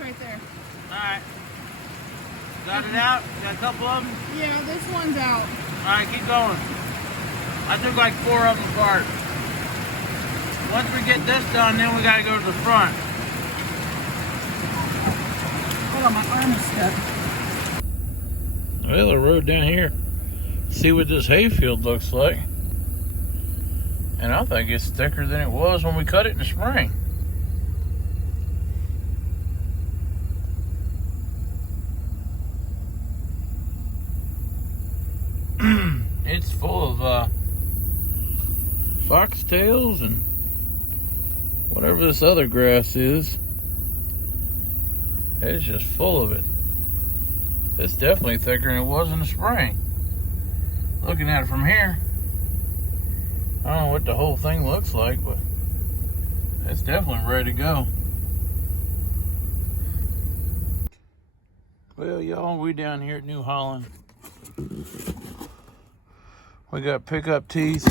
right there. Alright. Got it out? Got a couple of them? Yeah, this one's out. Alright, keep going. I took like 4 of them apart. Once we get this done, then we gotta go to the front. Hold on, my arm is stuck. Well, I rode down here. See what this hayfield looks like. And I think it's thicker than it was when we cut it in the spring. It's full of foxtails and whatever this other grass is. It's just full of it. It's definitely thicker than it was in the spring. Looking at it from here, I don't know what the whole thing looks like, but it's definitely ready to go. Well, y'all, we down here at New Holland. We got pickup teeth,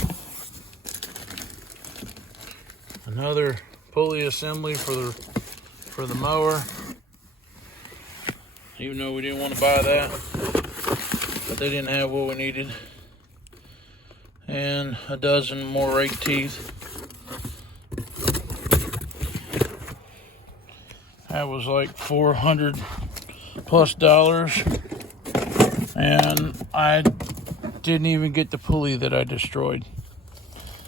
another pulley assembly for the mower. Even though we didn't want to buy that, but they didn't have what we needed. And a dozen more rake teeth. That was like $400 plus, and I didn't even get the pulley that I destroyed.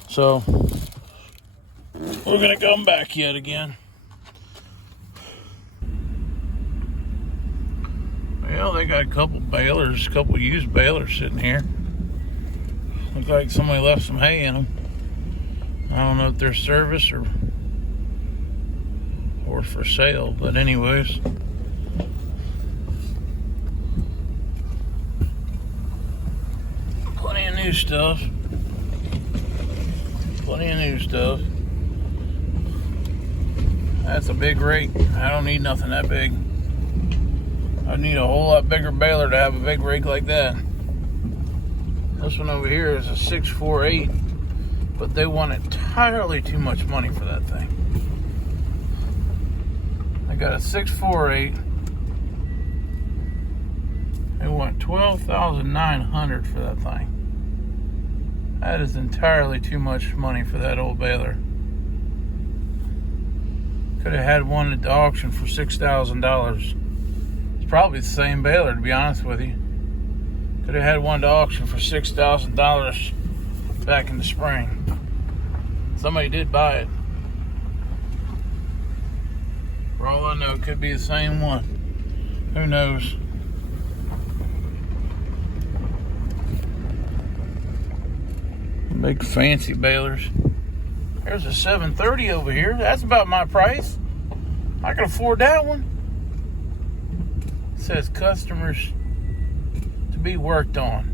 So we're gonna come back yet again. Well, they got a couple balers, a couple used balers sitting here. Looks like somebody left some hay in them. I don't know if they're service or for sale, but anyways. Plenty of new stuff. Plenty of new stuff. That's a big rake. I don't need nothing that big. I need a whole lot bigger baler to have a big rake like that. This one over here is a 648, but they want entirely too much money for that thing. I got a 648. They want $12,900 for that thing. That is entirely too much money for that old baler. Could have had one at the auction for $6,000. Probably the same baler, to be honest with you. Could have had one to auction for $6,000 back in the spring. Somebody did buy it. For all I know, it could be the same one. Who knows? Big fancy balers. There's a 730 over here. That's about my price. I can afford that one. Says customers to be worked on.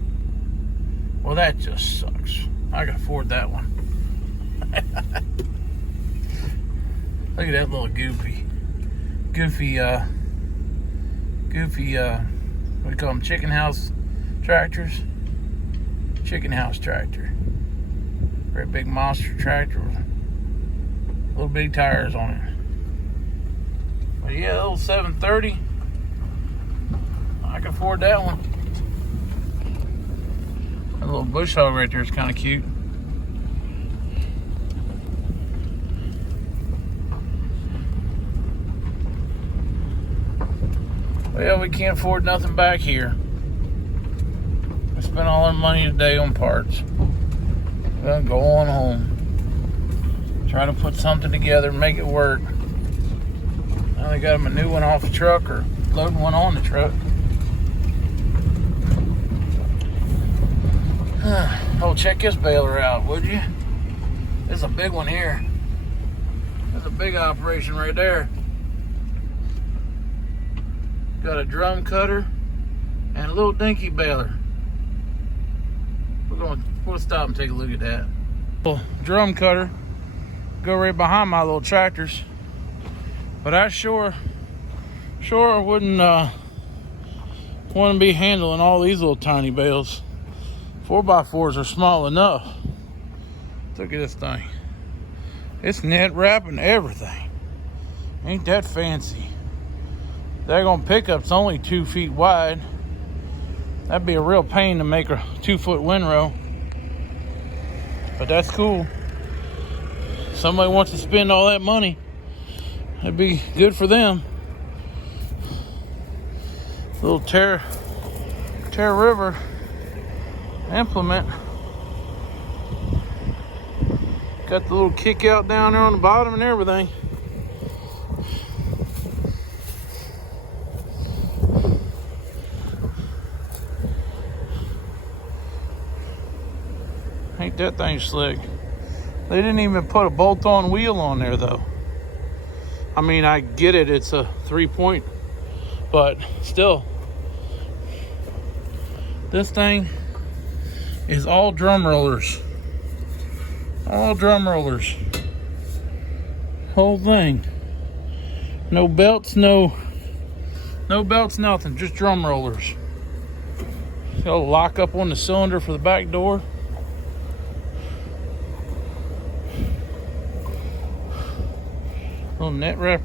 Well, that just sucks. I can afford that one. Look at that little goofy, what do you call them, chicken house tractors? Chicken house tractor. Great big monster tractor with little big tires on it. But yeah, the little 730. I can afford that one. That little bush hog right there is kind of cute. Well, we can't afford nothing back here. We spent all our money today on parts. We're gonna go on home. Try to put something together, make it work. Now they got them a new one off the truck or loading one on the truck. Oh, check this baler out, would you? There's a big one here. There's a big operation right there. Got a drum cutter and a little dinky baler. We'll stop and take a look at that. Little drum cutter. Go right behind my little tractors. But I sure wouldn't want to be handling all these little tiny bales. 4x4s are small enough. Look at this thing. It's net wrapping everything. Ain't that fancy? Daggone pickup's only 2 feet wide. That'd be a real pain to make a 2-foot windrow. But that's cool. Somebody wants to spend all that money. That'd be good for them. Little Tear River implement. Got the little kick out down there on the bottom and everything. Ain't that thing slick? They didn't even put a bolt-on wheel on there though. I mean, I get it, it's a 3-point, but still. This thing is all drum rollers. All drum rollers. Whole thing. No belts, no belts, nothing. Just drum rollers. Got a lock up on the cylinder for the back door. Little net wrap.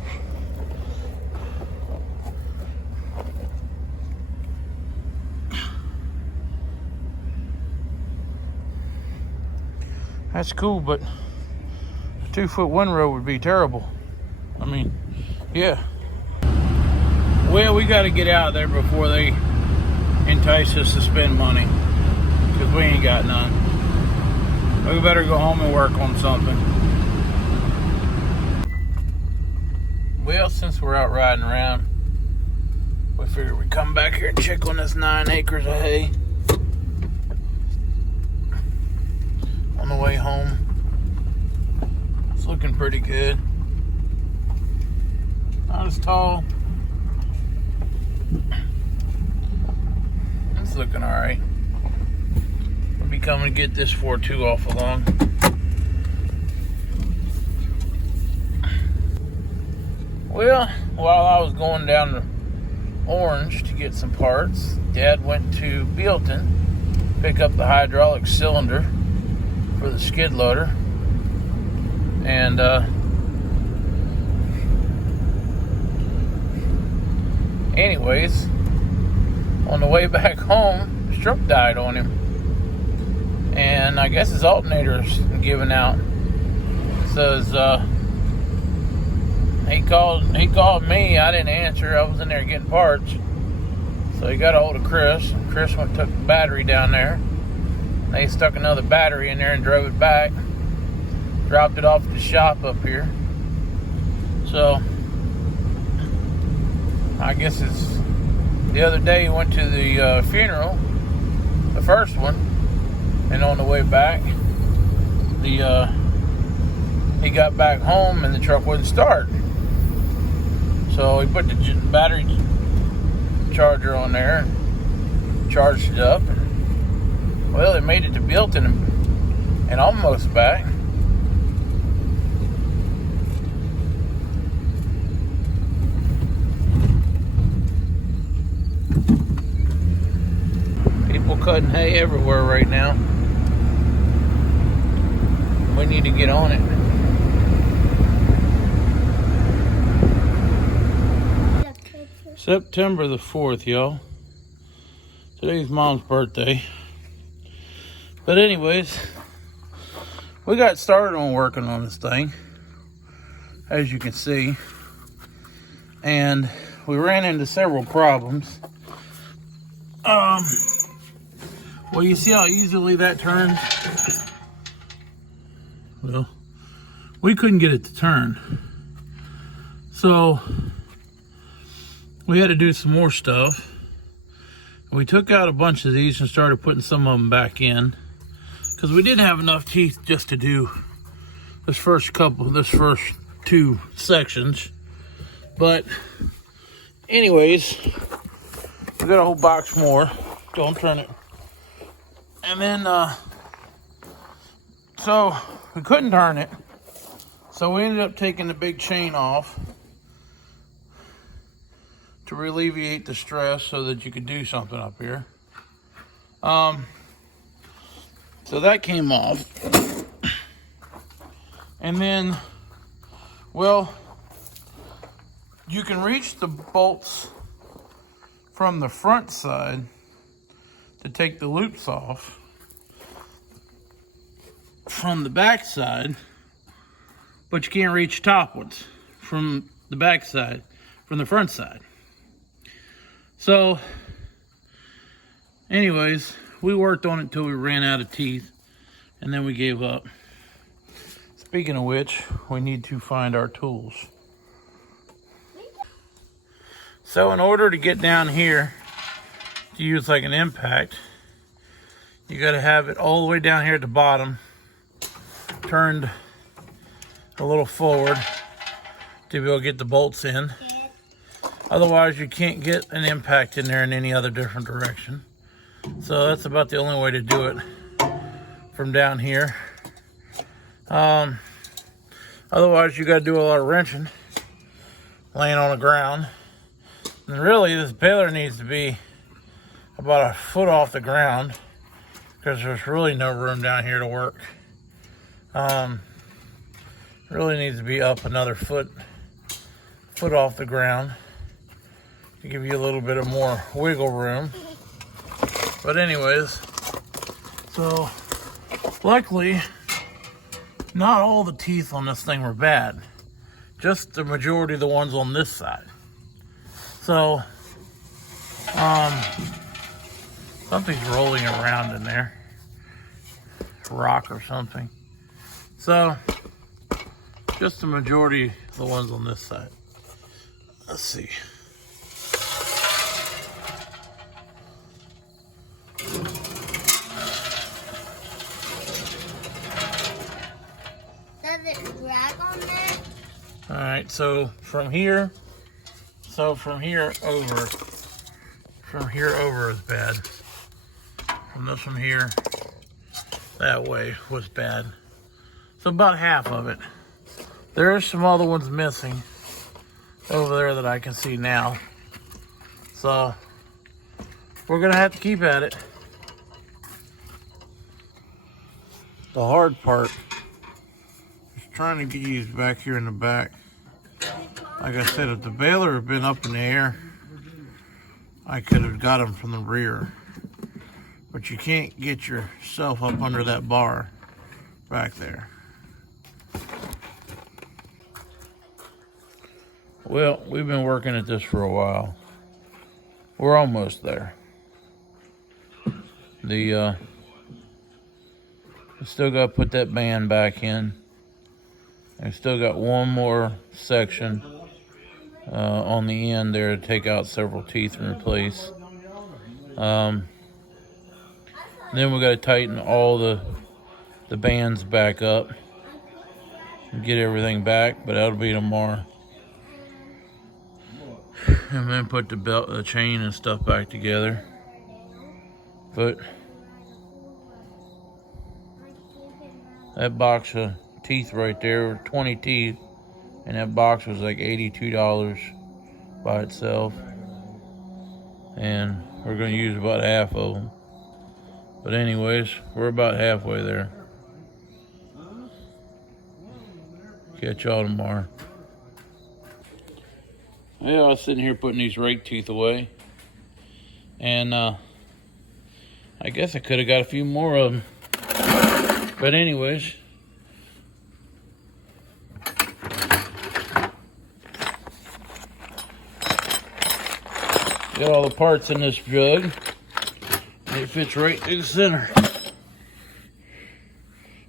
That's cool, but a 2-foot windrow would be terrible. I mean, yeah. Well, we got to get out of there before they entice us to spend money, because we ain't got none. We better go home and work on something. Well, since we're out riding around, we figured we'd come back here and check on this 9 acres of hay. On the way home. It's looking pretty good. Not as tall. It's looking alright. I'll be coming to get this 4.2 off along. Well, while I was going down to Orange to get some parts, Dad went to Bealton, pick up the hydraulic cylinder for the skid loader, and anyways, on the way back home, his truck died on him, and I guess his alternator's giving out. Says he called me. I didn't answer. I was in there getting parts, so he got a hold of Chris. Chris went and took the battery down there. They stuck another battery in there and drove it back. Dropped it off at the shop up here. So, I guess it's the other day he went to the funeral, the first one, and on the way back, he got back home and the truck wouldn't start. So he put the battery charger on there and charged it up. Well, it made it to Bealton and almost back. People cutting hay everywhere right now. We need to get on it. September the 4th, y'all. Today's Mom's birthday. But anyways, we got started on working on this thing, as you can see, and we ran into several problems. Well, you see how easily that turns? Well, we couldn't get it to turn, so we had to do some more stuff. We took out a bunch of these and started putting some of them back in, because we didn't have enough teeth just to do this first 2 sections. But anyways, we got a whole box more. Don't turn it. And then so we couldn't turn it, so we ended up taking the big chain off to alleviate the stress so that you could do something up here. So that came off. And then, well, you can reach the bolts from the front side to take the loops off from the back side, but you can't reach top ones from the back side, from the front side. So anyways, we worked on it until we ran out of teeth, and then we gave up. Speaking of which, we need to find our tools. So in order to get down here to use like an impact, you got to have it all the way down here at the bottom, turned a little forward to be able to get the bolts in. Otherwise, you can't get an impact in there in any other different direction. So that's about the only way to do it from down here. Otherwise, you got to do a lot of wrenching, laying on the ground. And really, this baler needs to be about a foot off the ground because there's really no room down here to work. Really needs to be up another foot off the ground to give you a little bit of more wiggle room. But anyways, so luckily, not all the teeth on this thing were bad. Just the majority of the ones on this side. So, something's rolling around in there. Rock or something. So, just the majority of the ones on this side. Let's see. Does it drag on there? All right, so from here over is bad. From this one here, that way was bad. So about half of it. There are some other ones missing over there that I can see now. So we're gonna have to keep at it. The hard part is trying to get these back here in the back. Like I said, if the baler had been up in the air, I could have got them from the rear. But you can't get yourself up under that bar back there. Well, we've been working at this for a while. We're almost there. We still got to put that band back in. I still got one more section on the end there to take out several teeth and replace. Then we got to tighten all the bands back up and get everything back, but that'll be tomorrow. And then put the chain and stuff back together. But that box of teeth right there, 20 teeth, and that box was like $82 by itself. And we're gonna use about half of them. But anyways, we're about halfway there. Catch y'all tomorrow. Yeah, I was sitting here putting these rake teeth away. And I guess I could have got a few more of them. But anyways, got all the parts in this jug. And it fits right through the center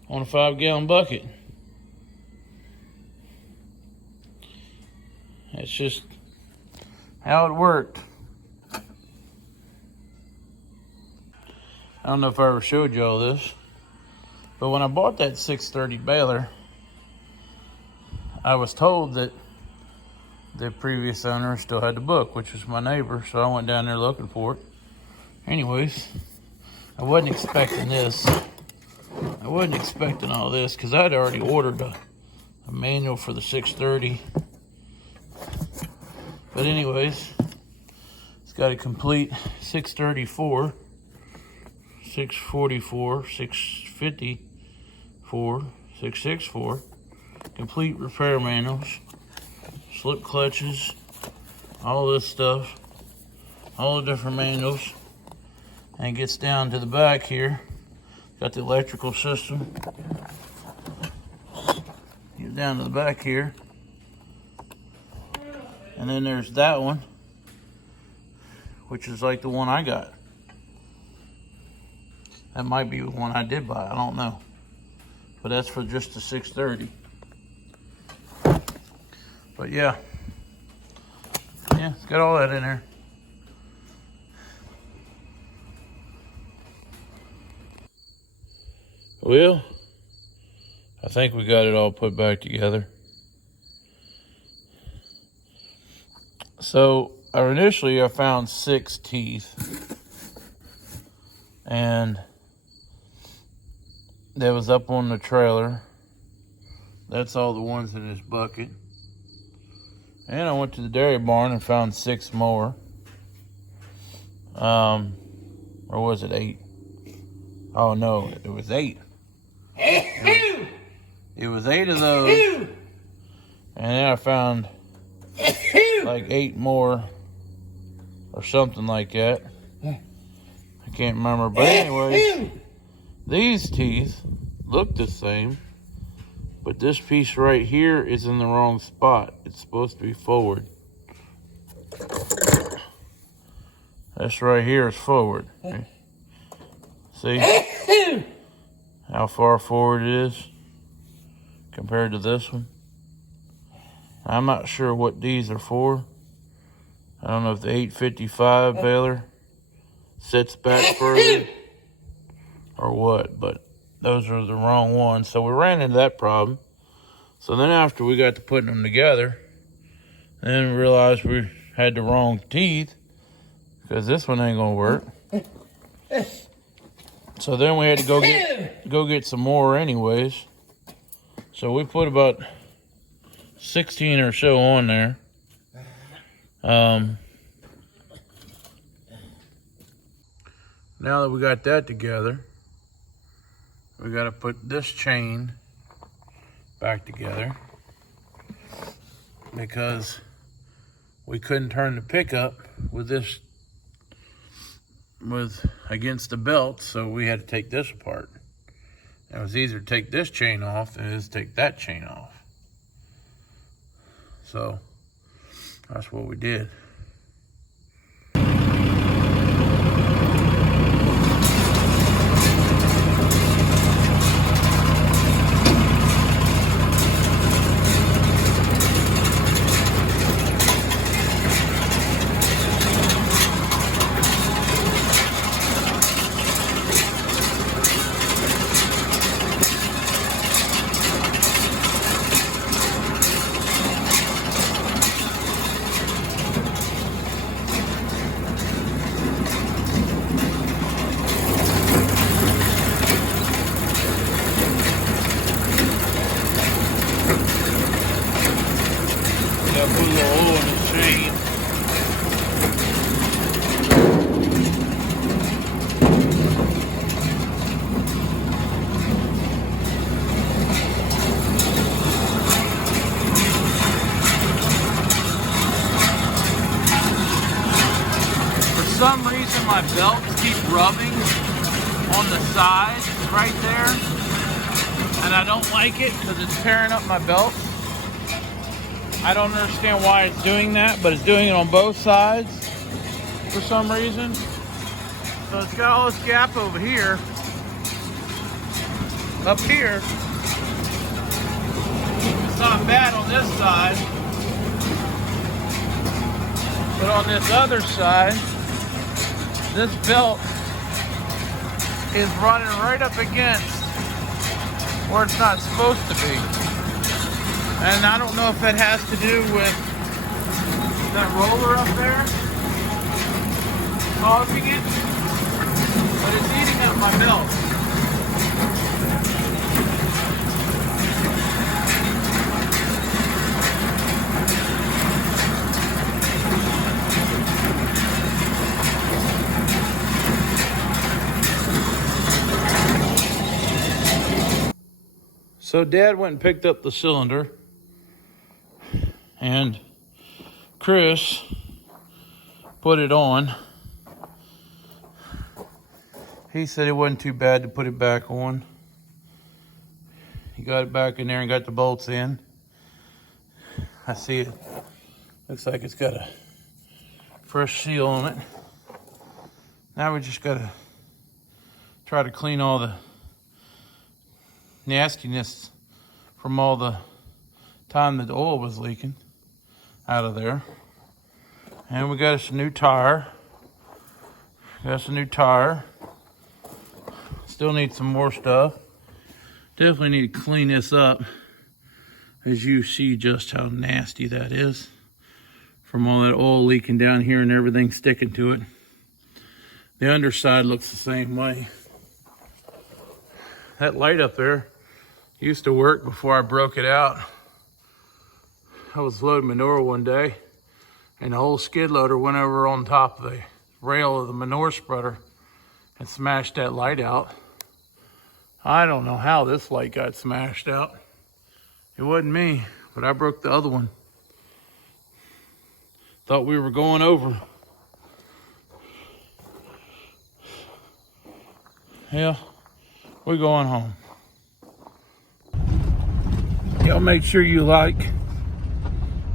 on a 5-gallon bucket. That's just how it worked. I don't know if I ever showed y'all this, but when I bought that 630 baler, I was told that the previous owner still had the book, which was my neighbor, so I went down there looking for it. Anyways, I wasn't expecting this. I wasn't expecting all this because I'd already ordered a manual for the 630. But anyways, it's got a complete 634, 644, 654, 664, complete repair manuals, slip clutches, all this stuff. all the different manuals, and it gets down to the back here. Got the electrical system. Get down to the back here. And then there's that one, which is like the one I got. That might be the one I did buy, I don't know. But that's for just the 630. But yeah, it's got all that in there. Well, I think we got it all put back together. So initially I found 6 teeth, and that was up on the trailer. That's all the ones in this bucket. And I went to the dairy barn and found 6 more. Or was it 8? Oh no, it was 8. It was 8 of those. And then I found like 8 more or something like that. I can't remember. But anyway, these teeth look the same, but this piece right here is in the wrong spot. It's supposed to be forward. This right here is forward. See how far forward it is compared to this one? I'm not sure what these are for. I don't know if the 855 Baler sits back further or what, but those are the wrong ones. So we ran into that problem. So then after we got to putting them together, then we realized we had the wrong teeth, because this one ain't gonna work. So then we had to go get some more anyways. So we put about 16 or so on there. Now that we got that together, we got to put this chain back together, because we couldn't turn the pickup with this against the belt, so we had to take this apart. It was easier to take this chain off than it is to take that chain off. So that's what we did. Put a little oil in the chain. For some reason my belts keep rubbing on the sides right there, and I don't like it because it's tearing up my belt. I don't understand why it's doing that, but it's doing it on both sides for some reason. So it's got all this gap over here. Up here, it's not bad on this side, but on this other side, this belt is running right up against where it's not supposed to be. And I don't know if that has to do with that roller up there causing it, but it's eating up my belt. So Dad went and picked up the cylinder, and Chris put it on. he said it wasn't too bad to put it back on. He got it back in there and got the bolts in. I see it. Looks like it's got a fresh seal on it. Now we just gotta try to clean all the nastiness from all the time that the oil was leaking out of there. And we got us a new tire. Got us a new tire. Still need some more stuff. Definitely need to clean this up, as you see just how nasty that is from all that oil leaking down here and everything sticking to it. The underside looks the same way. That light up there used to work before I broke it out. I was loading manure one day and the whole skid loader went over on top of the rail of the manure spreader and smashed that light out. I don't know how this light got smashed out. It wasn't me, but I broke the other one. Thought we were going over. Yeah, we're going home. Y'all make sure you like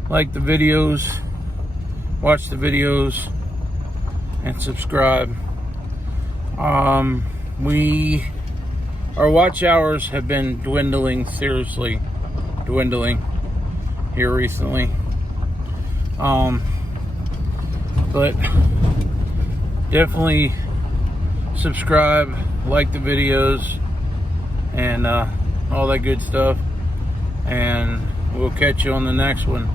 the videos, watch the videos, and subscribe. Our watch hours have been dwindling, seriously dwindling here recently. But definitely subscribe, like the videos, and all that good stuff. And we'll catch you on the next one.